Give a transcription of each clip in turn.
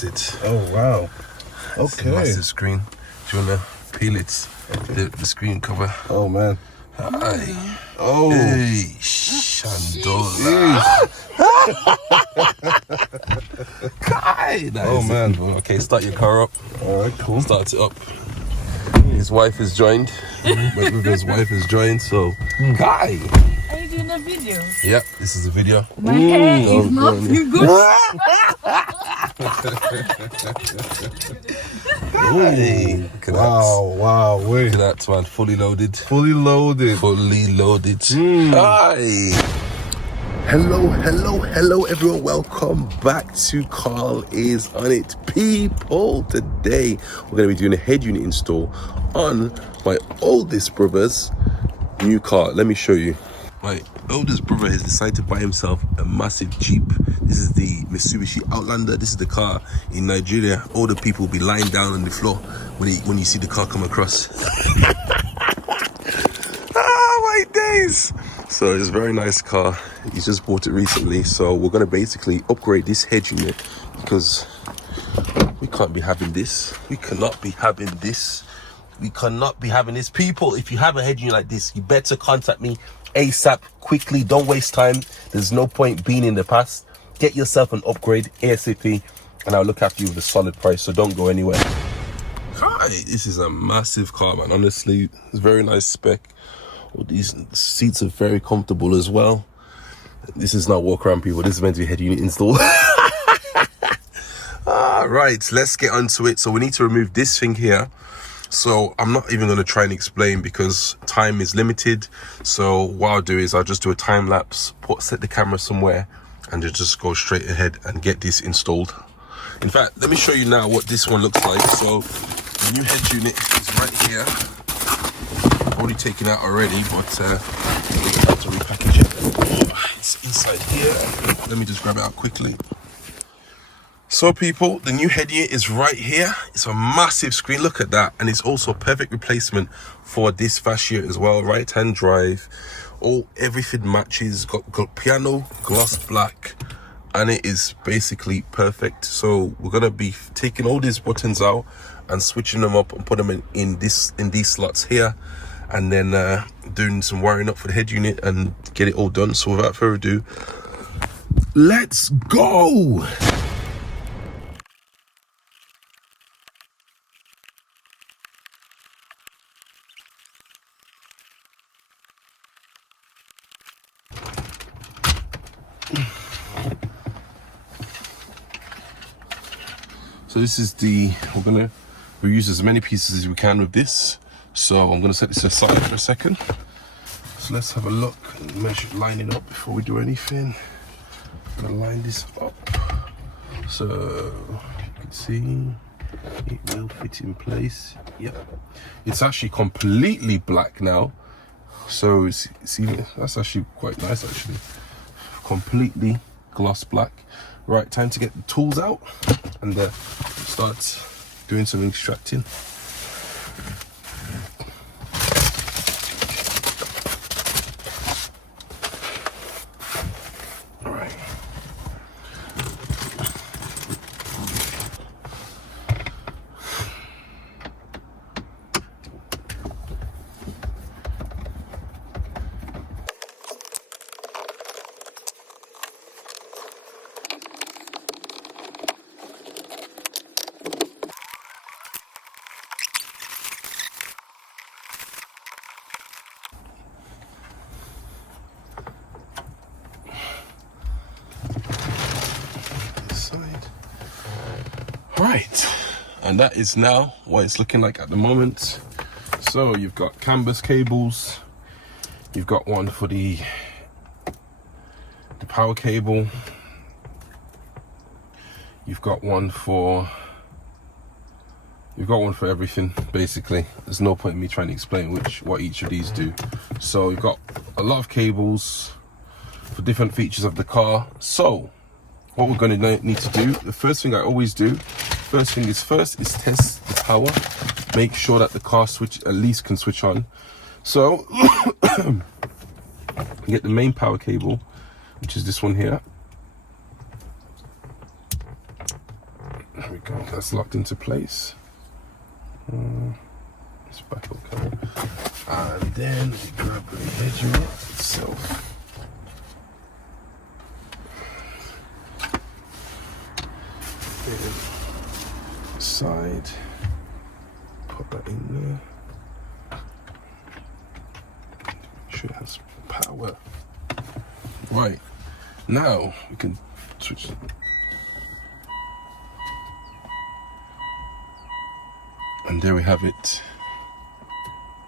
That's it. Oh wow. Okay. Massive screen. Do you wanna peel it? Okay. The screen cover. Oh man. Hi. Oh. Hey, Shandola. Kai. Oh man. Okay, start your car up. All right, cool. Start it up. His wife has joined. His wife has joined. So, Kai. Are you doing a video? Yep, this is a video. My hair is not too good. Hey, look at Wow, that. wait. Look at that, man. Fully loaded. Fully loaded. Fully loaded. Hi. Hello, everyone. Welcome back to Carl is on it, people. Today, we're going to be doing a head unit install on my oldest brother's new car. Let me show you. My oldest brother has decided to buy himself a massive Jeep. This is the Mitsubishi Outlander. This is the car in Nigeria. All the people will be lying down on the floor when you see the car come across. My days. So it's a very nice car. He's just bought it recently. So we're going to basically upgrade this head unit because we can't be having this. We cannot be having this. We cannot be having this. People, if you have a head unit like this, you better contact me ASAP, quickly. Don't waste time. There's no point being in the past. Get yourself an upgrade ASAP and I'll look after you with a solid price, so don't go anywhere. Hi, this is a massive car, man. Honestly, it's very nice spec. All these seats are very comfortable as well. This is not walk around, people. This is meant to be head unit install. All right, let's get onto it. So we need to remove this thing here. So I'm not even going to try and explain because time is limited. So what I'll do is I'll just do a time lapse, set the camera somewhere and just go straight ahead and get this installed. In fact, let me show you now what this one looks like. So the new head unit is right here. Already taken out already, but I have to repackage it. It's inside here. Let me just grab it out quickly. So people, the new head unit is right here. It's a massive screen, look at that. And it's also a perfect replacement for this fascia as well. Right hand drive, everything matches. Got piano, gloss black, and it is basically perfect. So we're gonna be taking all these buttons out and switching them up and put them in these slots here, and then doing some wiring up for the head unit and get it all done. So without further ado, let's go. So this is we'll use as many pieces as we can with this. So I'm gonna set this aside for a second. So let's have a look and line it up before we do anything. I'm gonna line this up. So you can see it will fit in place. Yep. It's actually completely black now. So see, that's actually quite nice actually. Completely gloss black. Right, time to get the tools out and start doing some extracting. All right. Right, and that is now what it's looking like at the moment. So you've got canvas cables, you've got one for the power cable, you've got one for everything basically. There's no point in me trying to explain what each of these do. So you've got a lot of cables for different features of the car. So what we're going to need to do, the first thing I always do, first is test the power, make sure that the car at least can switch on. So get the main power cable, which is this one here. There we go. That's locked into place. It's back okay. And then we grab the Headunit itself. Side, put that in there. Sure it has power. Right, now we can switch it. And there we have it.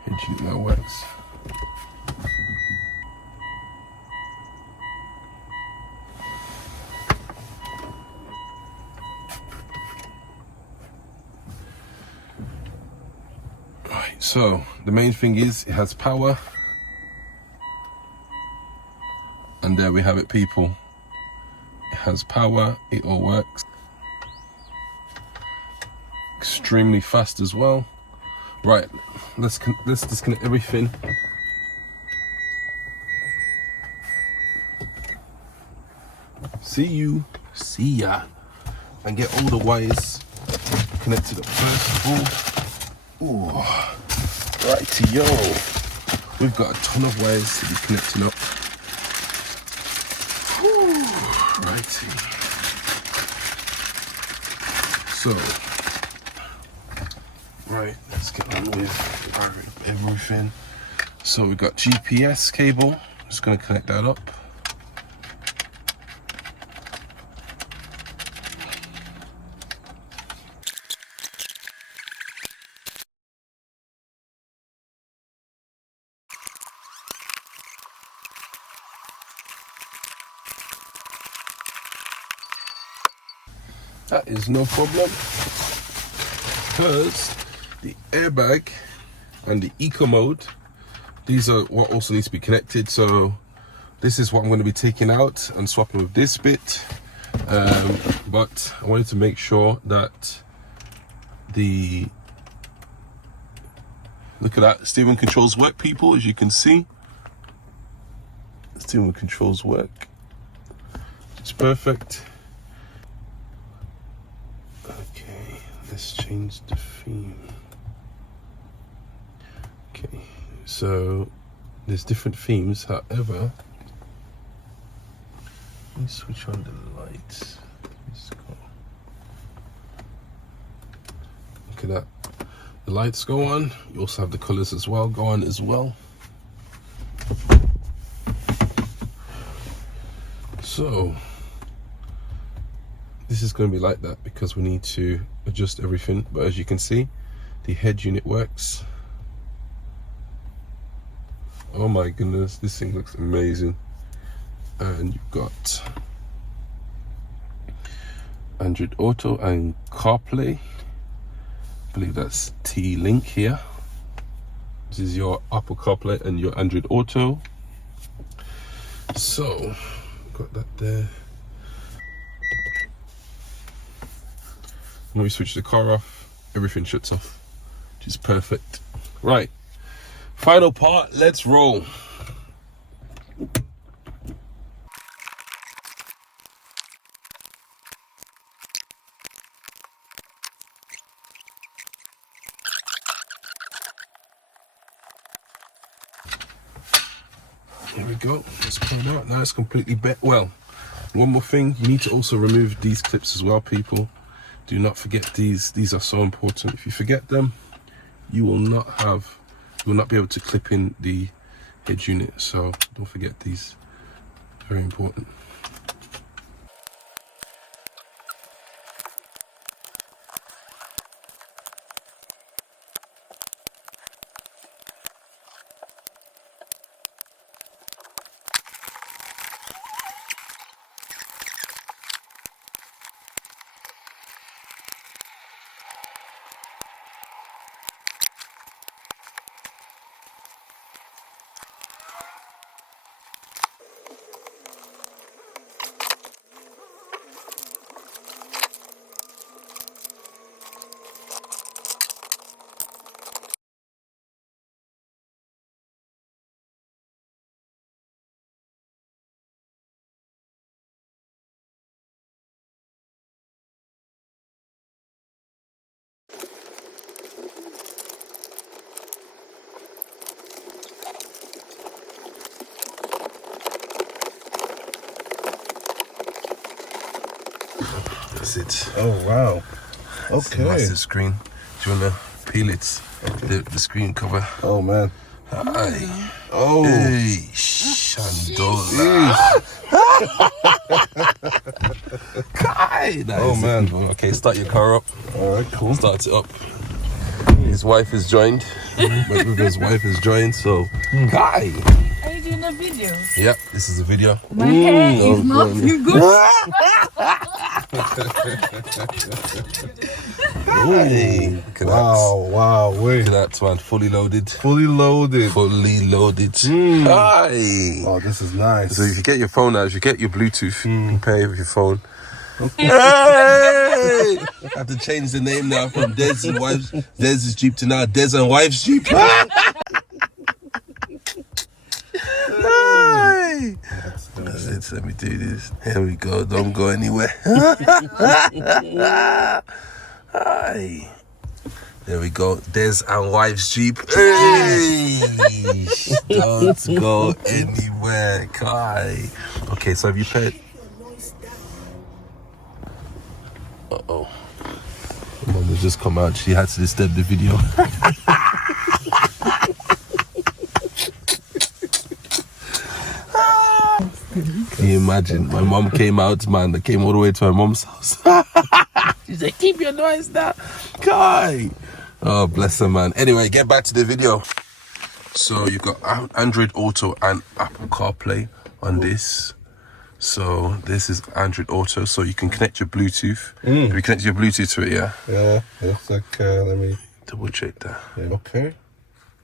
Headunit now works. So the main thing is it has power, and there we have it, people. It has power, it all works. Extremely fast as well. Right, let's disconnect everything. See ya, and get all the wires connected up first of all. Ooh. Righty-yo, we've got a ton of wires to be connecting up. Whew. Righty. So, right, let's get on with everything. So we've got GPS cable, just gonna connect that up. That is no problem, because the airbag and the eco mode, these are what also needs to be connected. So this is what I'm going to be taking out and swapping with this bit, but I wanted to make sure that the, look at that, steering controls work, people. As you can see, the steering controls work. It's perfect. Let's change the theme. Okay, so there's different themes, however, let me switch on the lights. Let's go. Look at that. The lights go on. You also have the colors as well go on as well. So this is going to be like that because we need to adjust everything, but as you can see, the Headunit works. Oh my goodness, this thing looks amazing. And you've got Android Auto and CarPlay. I believe that's T-Link here. This is your Apple CarPlay and your Android Auto. So got that there. When we switch the car off, everything shuts off, which is perfect. Right, final part, let's roll. Here we go, let's pull it out. Now it's completely well, one more thing, you need to also remove these clips as well, people. Do not forget these are so important. If you forget them, you will not be able to clip in the Headunit, so don't forget these, very important. That's it. Oh wow. It's a Okay. massive screen. Do you wanna peel it? The screen cover. Oh man. Hi. Oh. Hey, Shandola. Kai. Oh, man. Okay, start your car up. All right. Cool. Start it up. His wife is joined. His wife is joined. So, Kai. Are you doing a video? Yep, this is a video. My hair is not too good. Hey, look at Wow. Wow. that. Wait. Look at that, man. Fully loaded. Fully loaded. Fully loaded. Hi. Oh, this is nice. So if you get your phone out, if you get your Bluetooth, you can pay with your phone. Hey! I have to change the name now from Des and Wives, Des' Jeep to now Des and Wives Jeep. Hey! That's it, let me do this. Here we go, don't go anywhere. Hi. There we go, Des and Wives Jeep. Hey! Don't go anywhere, Kai. Okay, so have you paid? Uh-oh. Mom has just come out. She had to disturb the video. Can you imagine? My mom came out, man. That came all the way to my mom's house. She said, keep your noise down. Kai. Oh, bless her, man. Anyway, get back to the video. So you've got Android Auto and Apple CarPlay on this. So this is Android Auto, so you can connect your Bluetooth. Have you connected your Bluetooth to it, yeah? Yeah. Looks like. Let me Double check that. Yeah, okay.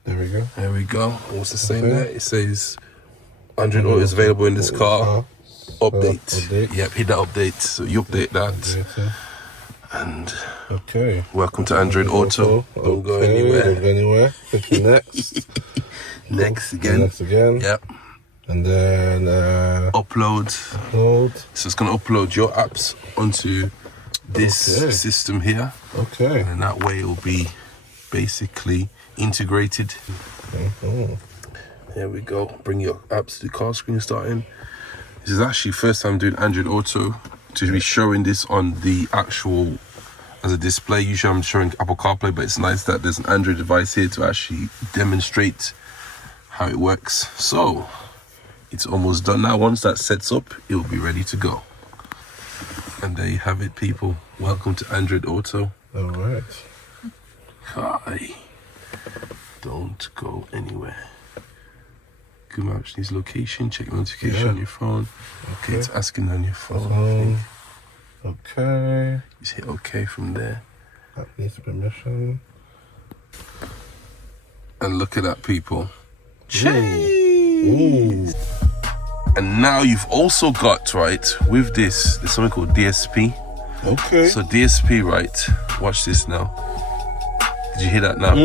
There we go. There we go. What's it saying there? It says Android Auto is available in this car. Update. Update. Yep, hit that update. So you update that. Okay. And Okay. welcome to Android Auto. Don't go anywhere. Don't go anywhere. Click next. Next again. Next again. Yep. And then Upload. upload. So it's going to upload your apps onto this Okay. system here. Okay. And that way it will be basically integrated. Oh. There we go. Bring your apps to the car screen starting. This is actually first time doing Android Auto to be showing this on the actual as a display. Usually I'm showing Apple CarPlay, but it's nice that there's an Android device here to actually demonstrate how it works. So it's almost done now. Once that sets up, it will be ready to go. And there you have it, people. Welcome to Android Auto. All right. Hi. Don't go anywhere. Google Maps needs location. Check notification on your phone. Okay, it's asking on your phone. Okay. Just hit OK from there. That needs permission. And look at that, people. Ooh. And now you've also got, right, with this, there's something called DSP. Okay. So DSP, right, watch this now. Did you hear that now?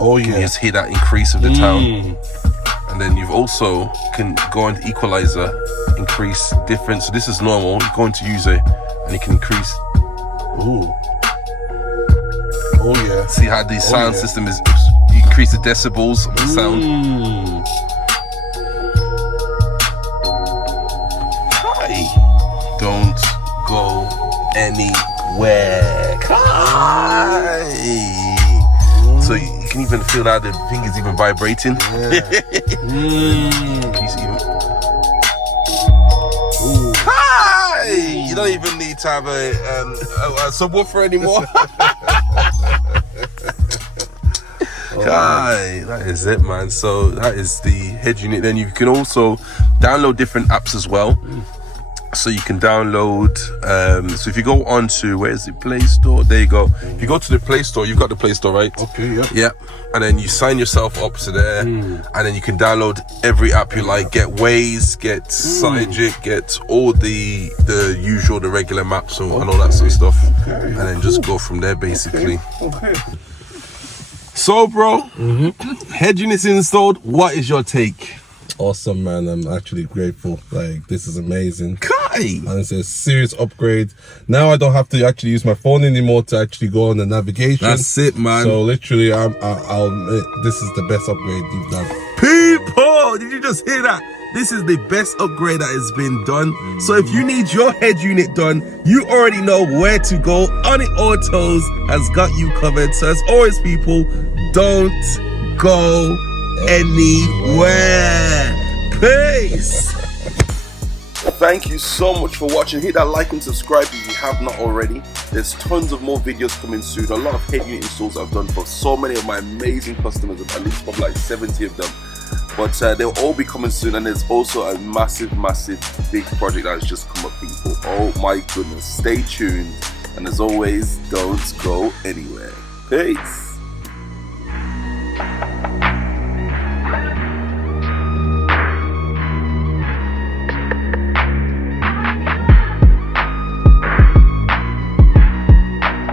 Oh You yeah. just hear that increase of the tone. And then you've also can go into equalizer, increase difference. So this is normal. You go into user and you can increase. Ooh. Oh yeah. See how the sound yeah. system is, you increase the decibels of the sound. Hi. Don't go anywhere. Hi. So you can even feel that the thing is even vibrating. Hi. You don't even need to have a subwoofer anymore. Hi, that is it, man. So that is the head unit. Then you can also download different apps as well. So you can download, so if you go on to, where is it, Play Store? There you go. If you go to the Play Store, you've got the Play Store, right? Okay, yeah. Yep. And then you sign yourself up to there, and then you can download every app you like. Get Waze, get Cyjik, get all the usual, the regular maps and all that sort of stuff. And then just go from there, basically. Okay. So, bro, head units installed. What is your take? Awesome, man. I'm actually grateful. Like, this is amazing. Kai! And it's a serious upgrade. Now I don't have to actually use my phone anymore to actually go on the navigation. That's it, man. So literally, this is the best upgrade you've done. Peace! People, did you just hear that? This is the best upgrade that has been done. So if you need your head unit done, you already know where to go. ONIT Autos has got you covered. So as always, people, don't go anywhere. Peace. Thank you so much for watching. Hit that like and subscribe if you have not already. There's tons of more videos coming soon. A lot of head unit installs I've done for so many of my amazing customers, at least probably like 70 of them. But they'll all be coming soon, and there's also a massive big project that has just come up, people. Oh my goodness, stay tuned, and as always, don't go anywhere. Peace.